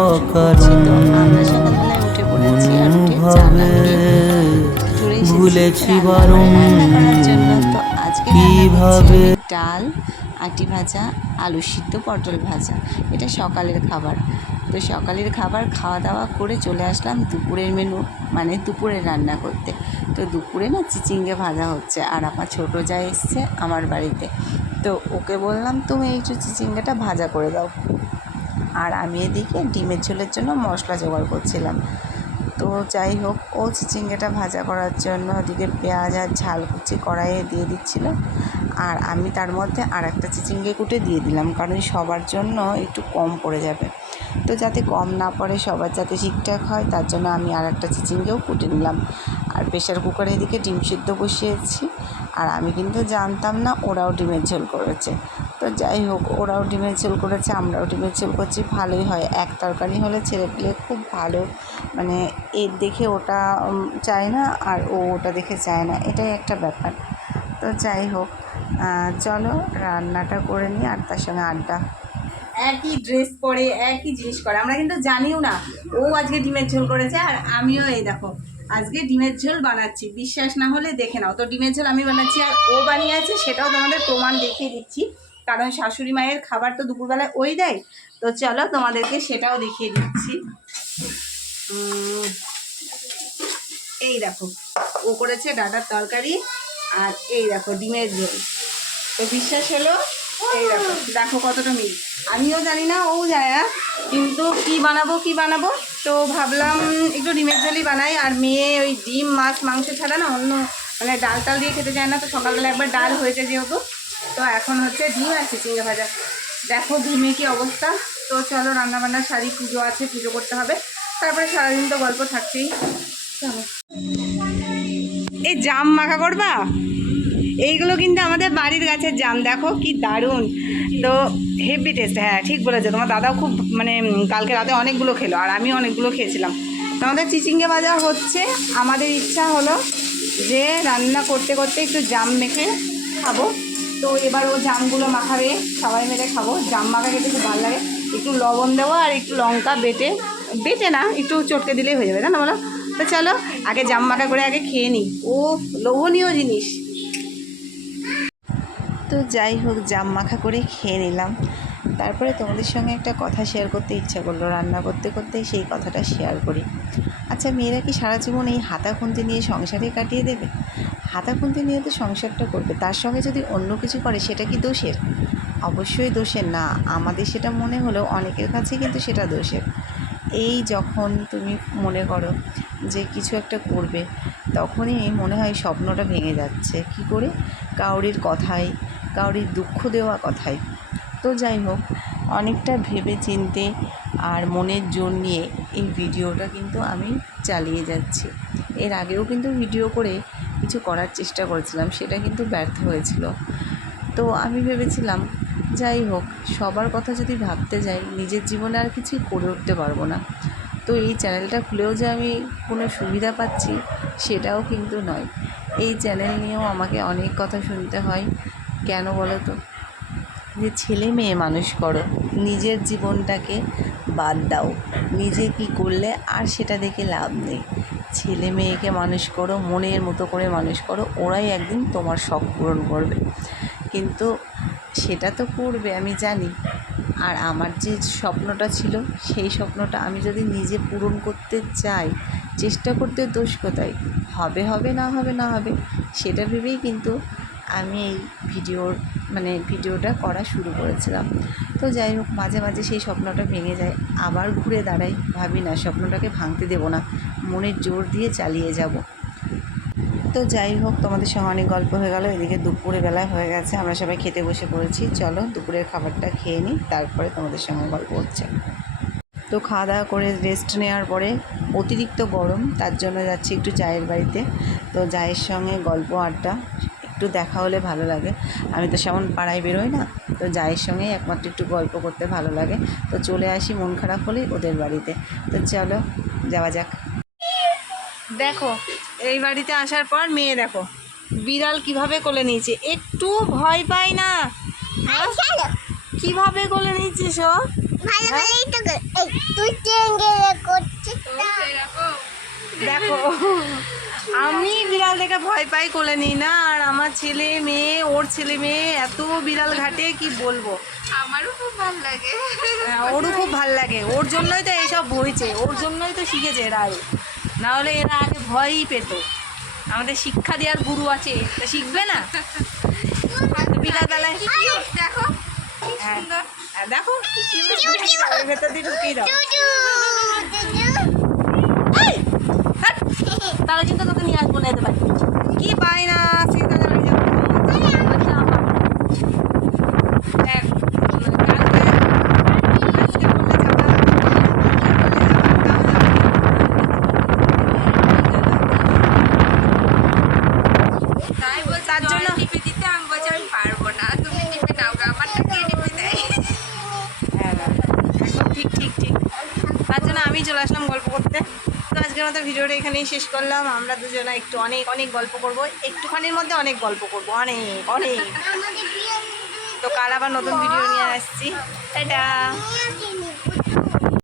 অকারণে ভুলেছি কীভাবে? ডাল আটি ভাজা আলু সিদ্ধ পটল ভাজা। এটা সকালের খাবার। তো সকালের খাবার খাওয়া দাওয়া করে চলে আসলাম দুপুরের মেনু মানে দুপুরে রান্না করতে। তো দুপুরে না চিচিঙ্গে ভাজা হচ্ছে আর আমার ছোটো যা এসছে আমার বাড়িতে। তো ওকে বললাম, তুমি একটু চিচিঙ্গাটা ভাজা করে দাও। আর আমি এদিকে ডিমের ঝোলের জন্য মশলা জোগাড় করছিলাম। তো যাই হোক, ও চিচিঙ্গাটা ভাজা করার জন্য ওদিকে পেঁয়াজ আর ঝাল কুচি কড়াইয়ে দিয়ে দিচ্ছিল। আর আমি তার মধ্যে আর একটা চিচিঙ্গে কুটে দিয়ে দিলাম, কারণ সবার জন্য একটু কম পড়ে যাবে। তো যাতে কম না পড়ে, সবার যাতে ঠিকঠাক হয়, তার জন্য আমি আর একটা চিচিঙ্গেও কুটে নিলাম। আর প্রেশার কুকারে এদিকে ডিম সিদ্ধ বসিয়েছি। আর আমি কিন্তু জানতাম না ওরাও ডিমের ঝোল করেছে। তো যাই হোক, ওরাও ডিমের ঝোল করেছে, আমরাও ডিমের ঝোল করছি, ভালোই হয়। এক তরকারি হলে ছেলে পেলে খুব ভালো। মানে এর দেখে ওটা চায় না আর ও ওটা দেখে চায় না, এটাই একটা ব্যাপার। তো যাই হোক চলো রান্নাটা করে নিই আর তার সঙ্গে আড্ডা। একই ড্রেস পরে, একই জিনিস করে, আমরা কিন্তু জানিও না। ও আজকে ডিমের ঝোল করেছে আর আমিও এই দেখো আজকে ডিমের ঝোল বানাচ্ছি। বিশ্বাস না হলে দেখে নাও। তো ডিমের ঝোল আমি বানাচ্ছি আর ও বানিয়েছে, সেটাও তোমাদের প্রমাণ দেখিয়ে দিচ্ছি। কারণ শাশুড়ি মায়ের খাবার তো দুপুরবেলায় ওই দেয়। তো চলো তোমাদেরকে সেটাও দেখিয়ে দিচ্ছি। এই দেখো, ও করেছে ডাটার তরকারি আর এই দেখো ডিমের ঝোল। তো বিশ্বাস হলো এই দেখো দেখো কতটা মিল আমিও জানি না, ও না, কিন্তু কি বানাবো কি বানাবো? তো ভাবলাম একটু ডিমের ঝোলই বানাই, আর মেয়ে ওই ডিম, মাছ, মাংস ছাড়া না অন্য মানে ডাল টাল দিয়ে খেতে চায় না, তো সকালবেলা একবার ডাল হয়েছে যেহেতু, তো এখন হচ্ছে ডিম আর চিচিঙ্গা ভাজা। দেখো ডিমে কি অবস্থা। তো চলো রান্নাবান্না শাড়ি পুজো আছে, পুজো করতে হবে। তারপরে সারাদিন তো গল্প থাকছেই। চলো। এই জাম মাখা করবা? এইগুলো কিন্তু আমাদের বাড়ির গাছের জাম, দেখো কি দারুণ। তো হেভি টেস্ট হ্যাঁ ঠিক বলেছ, তোমার দাদাও খুব মানে কালকে রাতে অনেকগুলো খেলো, আর আমি অনেকগুলো খেয়েছিলাম। আমাদের চিচিঙ্গে ভাজা হচ্ছে, আমাদের ইচ্ছা হলো যে রান্না করতে করতে একটু জাম মেখে খাব। তো এবার ও জামগুলো মাখাবে, সবাই মিলে খাব। জাম মাখা খেতে খুব ভালো লাগে। একটু লবণ দেবো আর একটু লঙ্কা বেটে বেটে না, একটু চটকে দিলেই হয়ে যাবে না বলো? তো চলো, আগে জাম মাখা করে আগে খেয়ে নিই। ও লোভনীয় জিনিস। তো যাই হোক, জাম মাখা করে খেয়ে নিলাম। তারপরে তোমাদের সঙ্গে একটা কথা শেয়ার করতে ইচ্ছা করল। রান্না করতে করতে সেই কথাটা শেয়ার করি। আচ্ছা মেয়েরা কি সারা জীবন এই হাতা খুন্তি নিয়ে সংসারে কাটিয়ে দেবে? হাতা খুন্তি নিয়ে তো সংসারটা করবে। তার সঙ্গে যদি অন্য কিছু করে, সেটা কি দোষের? অবশ্যই দোষের না। আমাদের সেটা মনে হলেও অনেকের কাছে কিন্তু সেটা দোষের। এই যখন তুমি মনে করো যে কিছু একটা করবে, তখনই মনে হয় স্বপ্নটা ভেঙে যাচ্ছে। কি করে? কাউরির কথায় কাউরির দুঃখ দেওয়া কথায় তো যাই হোক, অনেকটা ভেবে চিনতে আর মনের জোর নিয়ে এই ভিডিওটা কিন্তু আমি চালিয়ে যাচ্ছি। এর আগেও কিন্তু ভিডিও করে কিছু করার চেষ্টা করেছিলাম, সেটা কিন্তু ব্যর্থ হয়েছিল। তো আমি ভেবেছিলাম, যাই হোক, সবার কথা যদি ভাবতে যাই, নিজের জীবনে আর কিছুই করে উঠতে পারব না। তো এই চ্যানেলটা খুলেও যে আমি কোনো সুবিধা পাচ্ছি, সেটাও কিন্তু নয়। এই চ্যানেল নিয়েও আমাকে অনেক কথা শুনতে হয় কেন বলো তো? যে ছেলে মেয়ে মানুষ করো, নিজের জীবনটাকে বাদ দাও। নিজে কি করলে আর সেটা দেখে লাভ নেই। ছেলে মেয়েকে মানুষ করো, মনের মতো করে মানুষ করো, ওরাই একদিন তোমার শখ পূরণ করবে। কিন্তু সেটা তো করবে, আমি জানি। আর আমার যে স্বপ্নটা ছিল, সেই স্বপ্নটা আমি যদি নিজে পূরণ করতে চাই, চেষ্টা করতে দোষ কোথায়? হবে হবে, না হবে না হবে, সেটা ভেবেই কিন্তু আমি এই ভিডিওর মানে ভিডিওটা করা শুরু করেছিলাম। তো যাই হোক, মাঝে মাঝে সেই স্বপ্নটা ভেঙে যায়। আবার ঘুরে দাঁড়াই, ভাবি না, স্বপ্নটাকে ভাঙতে দেবো না। মনের জোর দিয়ে চালিয়ে যাব। তো যাই হোক, তোমাদের সঙ্গে অনেক গল্প হয়ে গেল। এদিকে দুপুরে বেলা হয়ে গেছে, আমরা সবাই খেতে বসে পড়েছি। চলো, দুপুরের খাবারটা খেয়ে নিই, তারপরে তোমাদের সঙ্গে গল্প হচ্ছে। তো খাওয়া দাওয়া করে রেস্ট নেওয়ার পরে অতিরিক্ত গরম, তার জন্য যাচ্ছি একটু চায়ের বাড়িতে। তো চায়ের সঙ্গে গল্প আড্ডা একটু দেখা হলে ভালো লাগে। আমি তো সেমন পাড়ায় বেরোই না তো জায়ের সঙ্গেই একমাত্র একটু গল্প করতে ভালো লাগে। তো চলে আসি মন খারাপ হলেই ওদের বাড়িতে। তো চলো যাওয়া যাক। দেখো এই বাড়িতে আসার পর মেয়ে দেখো বিড়াল কীভাবে কোলে নিয়েছে? একটু ভয় পায় না? হ্যাঁ? কীভাবে কোলে নিচ্ছিস ও ভালো ভালোই তো কর- এই তুই চেঙ্গেলে করছিস না। দেখো। আমি বিড়াল দেখে ভয় পাই কোলে নিই না আর আমার ছেলে মেয়ে ওর ছেলে মেয়ে এত বিড়াল ঘাটে কি বলব? আমারও খুব ভালো লাগে। হ্যাঁ, ওরও খুব ভালো লাগে। ওর জন্যই তো এইসব হয়েছে ওর জন্যই তো শিখেছে এরা না হলে এরা আগে ভয়ই পেত। আমাদের শিক্ষা দেওয়ার গুরু আছে তা শিখবে না? বিকালবেলায় দেখো হ্যাঁ, হ্যাঁ, দেখো ভেতর দিয়ে ঢুকিয়ে দাও! তাহলে কিন্তু তোকে নিয়ে আসব না। এতে কি পাই না সীতা জানি যে দেখ, কালকে- আজকে বললে যাবা, তাই বলছে তার জল জন্য- টিপে দিতে আমি বলছি আমি পারব না তুমি টিপে নাও গো, আমারটা কে টিপে দেয় হ্যাঁ, হ্যাঁ, একদম ঠিক ঠিক ঠিক তার জন্য আমি চলে আসলাম গল্প করতে তো আজকের মতো ভিডিওটা এখানেই শেষ করলাম। আমরা দুজনে একটু অনেক অনেক গল্প করব। একটুখানির মধ্যে অনেক গল্প করব। অনেক অনেক। তো কাল আবার নতুন ভিডিও নিয়ে আসছি? আসিনি।